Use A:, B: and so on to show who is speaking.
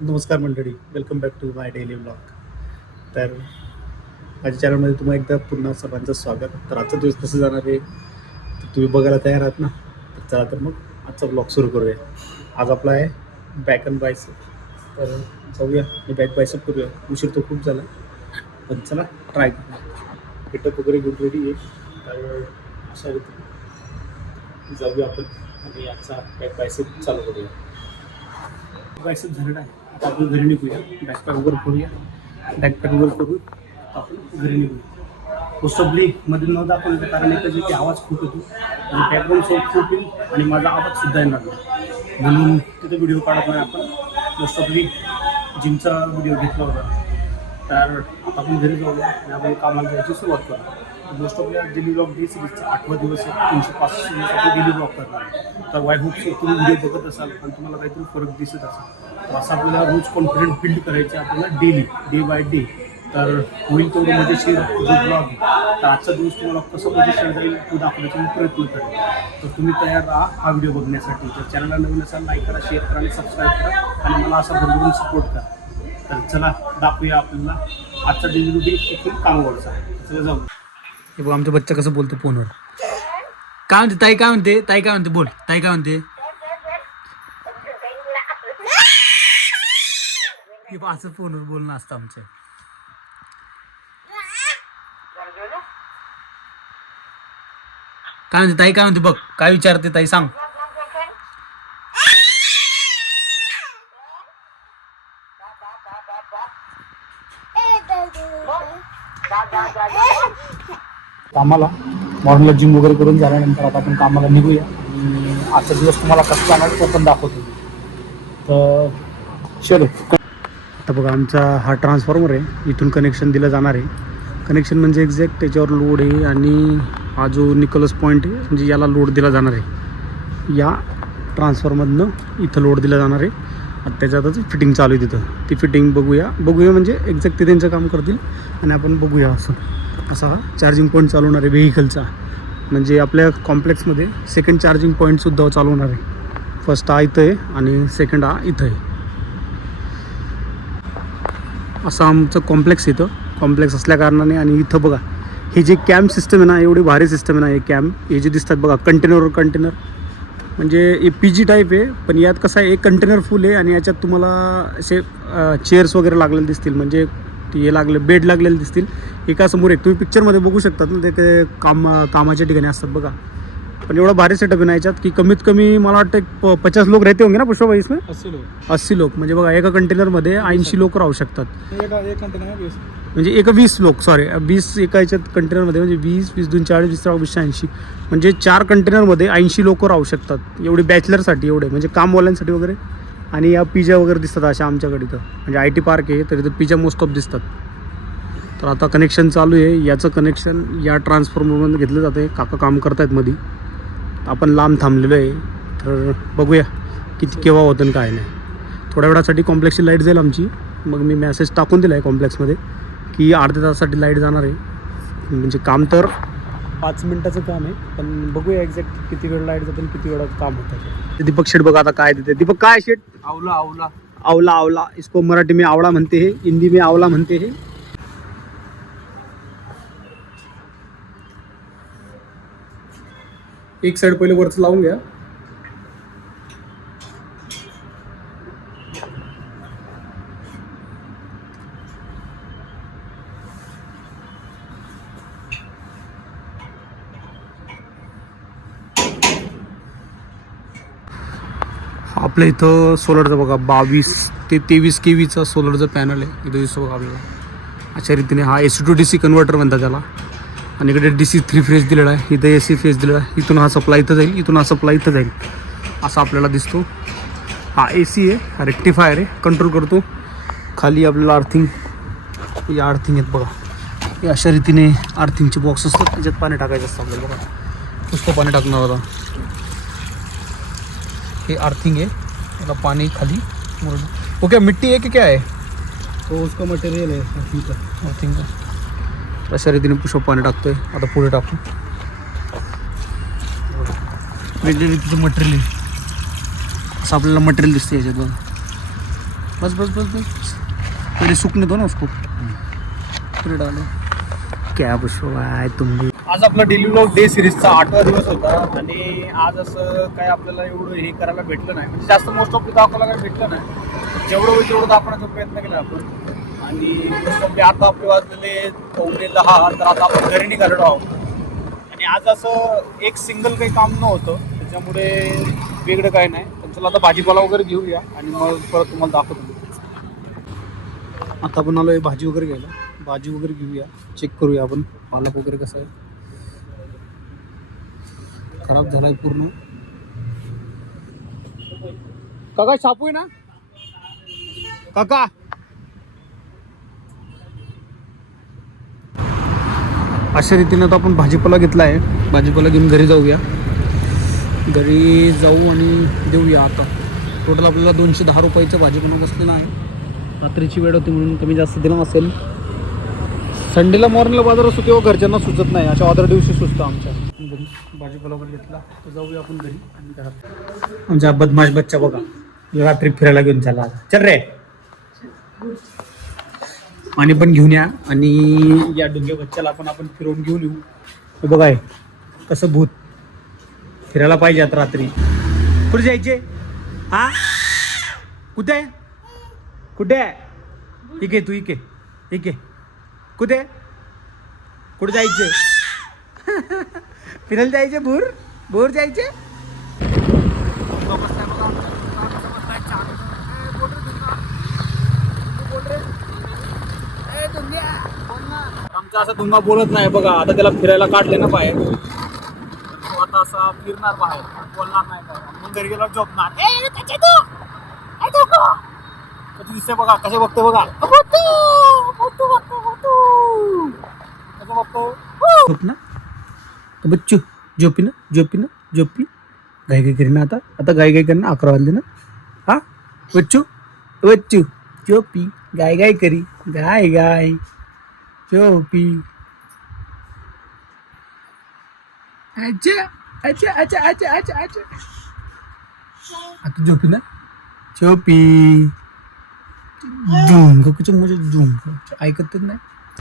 A: नमस्कार मंडळी welcome back to my daily blog तर माझ्या चॅनलमध्ये तुम्हा एकदा पुन्हा सर्वांचं स्वागत. तर आजचा दिवस कसं जाणार आहे? तर तुम्ही बघायला तयार आहात ना? तर चला तर मग आजचा ब्लॉग सुरू करूया. आज आपला आहे बॅक अँड बायसेप तर जाऊया आणि बॅक बायसेप करूया. उशीर तो खूप झाला. पण चला ट्राय करूया. पिटअप वगैरे घेऊन रेडी आहे. तर अशा रीतीने जाऊया आपण आणि आजचा बॅक बायसेप चालू करूया. बायसेप झालेला आहे. आता आपण घरी निघूया. बॅकपॅक वगैरे करूया बॅकपॅक वगैरे करू आपण घरी निघूया. कोसबली मध्ये न दाखवलं कारण एकच की आवाज खूप येतो. आणि बॅकग्राऊंड साऊंड खूप येईल आणि माझा आवाज सुद्धा येणार नाही. म्हणून तिथे व्हिडिओ काढत नाही आपण. कोसबली जिमचा व्हिडिओ घेतला होता. तर आता आपण घरी जाऊया आणि आपण कामाला जायची सुरुवात करू मोस्ट ऑफ या डेली ब्लॉग डे सिरीजचा आठवा दिवस तीनशे पासष्ट दिवसासाठी डेली ब्लॉग करणार आहे. तर वाय होप सो तुम्ही व्हिडिओ बघत असाल आणि तुम्हाला काहीतरी फरक दिसत असेल तर असं आपल्याला रोज कॉन्फिडन्स बिल्ड करायचे आपल्याला डेली डे बाय डे तर होईल तेवढं मजेशीर जो ब्लॉग आहे तर आजचा दिवस तुम्हाला कसं मजेशीर जाईल तो दाखवण्याचा मी प्रयत्न करेन. तर तुम्ही तयार राहा हा व्हिडिओ बघण्यासाठी. तर चॅनलला नवीन असाल लाईक करा शेअर करा आणि सबस्क्राईब करा आणि मला असा भरभरून सपोर्ट करा. तर चला दाखवूया आपल्याला आजचा डेली रुटीन एकदम कामवरचा आहे चला जाऊ. हे बघ आमचा बच्चा कसं बोलतो फोनवर. काय म्हणते? ताई काय म्हणते? ताई काय म्हणते? बोल. ताई काय म्हणते? हे बघ, असं फोनवर बोलणं असतं आमचं. काय म्हणते? ताई काय म्हणते? बघ काय विचारते ताई सांग. कामाला. मॉर्निंगला जिम वगैरे करून झाल्यानंतर आता आपण कामाला निघूया. आणि आजचा दिवस तुम्हाला कसं जाणार तो पण दाखवतो. तर चलो आता बघा आमचा हा ट्रान्सफॉर्मर आहे. इथून कनेक्शन दिलं जाणार आहे. कनेक्शन म्हणजे एक्झॅक्ट त्याच्यावर लोड आहे आणि हा जो निकलस पॉईंट आहे म्हणजे याला लोड दिला जाणार आहे. या ट्रान्सफॉर्मरनं इथं लोड दिला जाणार आहे. आणि त्याच्यातच फिटिंग चालू आहे तिथं. ती फिटिंग बघूया. बघूया म्हणजे एक्झॅक्ट ते त्यांचं काम करतील. आणि आपण बघूया असं. असा हा चार्जिंग पॉईंट चालवणार आहे व्हेकलचा म्हणजे आपल्या कॉम्प्लेक्समध्ये सेकंड चार्जिंग पॉईंटसुद्धा चालवणार. आहे फर्स्ट हा इथं आहे आणि सेकंड हा इथं आहे. असं आमचं कॉम्प्लेक्स इथं. कॉम्प्लेक्स असल्या कारणाने आणि इथं बघा हे जे कॅम्प सिस्टम आहे ना एवढी भारी सिस्टम आहे ना हे कॅम्प हे जे दिसतात बघा कंटेनरवर कंटेनर म्हणजे हे पी जी टाईप आहे पण यात कसं आहे एक कंटेनर फुल आहे आणि याच्यात तुम्हाला असे चेअर्स वगैरे लागलेले दिसतील. म्हणजे ते हे लागले बेड लागलेले दिसतील. एकासमोर एक. तुम्ही पिक्चरमध्ये बघू शकतात ना ते काम कामाच्या ठिकाणी असतात बघा. पण एवढा भारी सेटअप आहे ना याच्यात की कमीत कमी मला वाटतं एक पचास लोक राहते होंगे ना पुष्पा इसमें
B: अस्सी लोग
A: अस्सी लोक. म्हणजे बघा एका कंटेनरमध्ये ऐंशी लोक राहू शकतात. म्हणजे एका वीस लोक सॉरी वीस एका याच्यात कंटेनरमध्ये म्हणजे वीस वीस दोन चाळीस वीस वीसशे ऐंशी. म्हणजे चार कंटेनरमध्ये ऐंशी लोक राहू शकतात. एवढे बॅचलरसाठी एवढे. म्हणजे कामवाल्यांसाठी वगैरे. आणि या पिजा वगैरे दिसतात अशा आमच्याकडे इथं. म्हणजे आय टी पार्क आहे तर इथं पिझ्या मोस्ट दिसतात. तर आता कनेक्शन चालू आहे. याचं कनेक्शन या ट्रान्सफॉर्मरमधून घेतलं जातं आहे काका काम करतायत मध्ये आपण लांब थांबलेलो आहे. तर बघूया किती केव्हा होतं आणि काय नाही. थोड्या वेळासाठी कॉम्प्लेक्सची लाइट जाईल आमची. मग मी मेसेज टाकून दिला आहे कॉम्प्लेक्समध्ये की अर्ध्या तासासाठी लाइट जाणार आहे. म्हणजे काम तर पाच मिनिटाचं काम आहे पण बघूया एक्झॅक्ट किती वेळ लाइट जाते आणि किती वेळात काम होतं दीपक शेट बघा आता काय देते. दीपक काय शेट
B: आवला आवला.
A: आवला आवला. इसको मराठी में आवळा म्हणते हे हिंदी में आवला म्हणते हे. एक साइड पहिले वरच लावून घ्या. आपल्या इथं सोलरचं बघा बावीस ते तेवीस के वीचा सोलरचं पॅनल आहे. इथं दिसतो बघा आपल्याला. अशा रीतीने हा AC to D C converter म्हणतात त्याला. आणि इकडे डी सी थ्री फेज दिलेला आहे. इथं ए सी फेज दिलेला आहे. इथून हा सप्लाय इथं जाईल इथून हा सप्लाय इथं जाईल. असा आपल्याला दिसतो. हा ए सी आहे. हा रेक्टिफायर आहे. कंट्रोल करतो. खाली आपल्याला अर्थिंग या अर्थिंग आहेत बघा. हे अशा रीतीने अर्थिंगचे बॉक्स असतात. त्याच्यात पाणी टाकायचं असतं आपल्याला बघा. पुष्प पाणी टाकणार होता हे अर्थिंग आहे. मतलब पानी खाली वो क्या मिट्टी है कि क्या है?
B: तो उसका मटेरियल है ठीक है।
A: अर्थिंग का अशा रीतीने पुष्प पाणी टाकतोय आता पुढे टाकू वेगळ्या रीतीचं मटेरियल आहे असं आपल्याला मटेरियल दिसते याच्यात बघा बस बस बस बस। पहले सूखने दो ना उसको। फिर डालो।
C: क्या पुष्पा तुम्ही
A: आज आपला डेली व्लॉग डे सिरीजचा आठवा दिवस होता आणि आज असं काय आपल्याला एवढं हे करायला भेटलं नाही. म्हणजे जास्त मोस्ट ऑफ दाखवायला काय भेटलं नाही. जेवढं होईल तेवढं दाखवण्याचा प्रयत्न केला आपण. आणि most आता आपले वाजलेले पावणे दहा तर आता आपण घरी निघालेलो आहोत. आणि आज असं एक सिंगल काही काम नव्हतं. त्याच्यामुळे वेगळं काय नाही. पण चला आता भाजीपाला वगैरे घेऊया आणि मग परत तुम्हाला दाखवतो. आता आपण आलो भाजी वगैरे घ्यायला. भाजी वगैरे घेऊया. चेक करूया आपण. पालक वगैरे कसं आहे. खराब झालाय पूर्ण. काका शापू आहे ना? काका! अशा रीतीनं तर आपण भाजीपाला घेतला आहे भाजीपाला घेऊन घरी जाऊया. घरी जाऊ आणि देऊया आता. टोटल आपल्याला दोनशे दहा रुपयाचा भाजीपाला बसलेला आहे. रात्रीची वेळ होती म्हणून कमी जास्त दिलं असेल संडेला मॉर्निंगला बाजार असतो तेव्हा घरच्यांना सुचत नाही. अशा ऑदर दिवशी सुचतं आमच्या. घरी भाजीपाला वगैरे घेतला. तर जाऊया आपण घरी. आणि घरात.
C: म्हणजे बदमाश बच्चा बघा. रात्री फिरायला घेऊन चला चल रे.
A: पाणी पण घेऊन या. आणि या डुंग्या बच्च्याला पण आपण फिरवून घेऊन येऊ.
C: हे बघाय कसं भूत. फिरायला पाहिजे आता रात्री. कुठे जायचे? हा? कुठे? आहे? कुठे? आहे इके तू इके. इके. कुठे? कुठे जायचे? फिरायला जायचे भूर? भूर जायचे?
A: आमचा असं डुंगा बोलत नाही बघा. आता त्याला फिरायला काढले ना बाहेर. तो आता असा फिरणार बाहेर. बोलणार नाही काय मग घरी गेल्यावर झोपणार. दिसते बघा कसे बघतो बघा बघतो, बघतो, बघतो, बघतो. कसं बघतो
C: झोप ना बच्चू झोपी ना झोपी ना झोपी गाय गाय करी ना आता आता गाय गाय करी ना अकरा वाजले ना हा बच्चू बच्चू झोपी गाय गाय करी गाय गाय झोपी अच्छा अच्छा अच्छा अच्छा अच्छा अच्छा आता झोपी ना झोपी झुंग कुठं म्हणजे झुंग ऐकतच नाही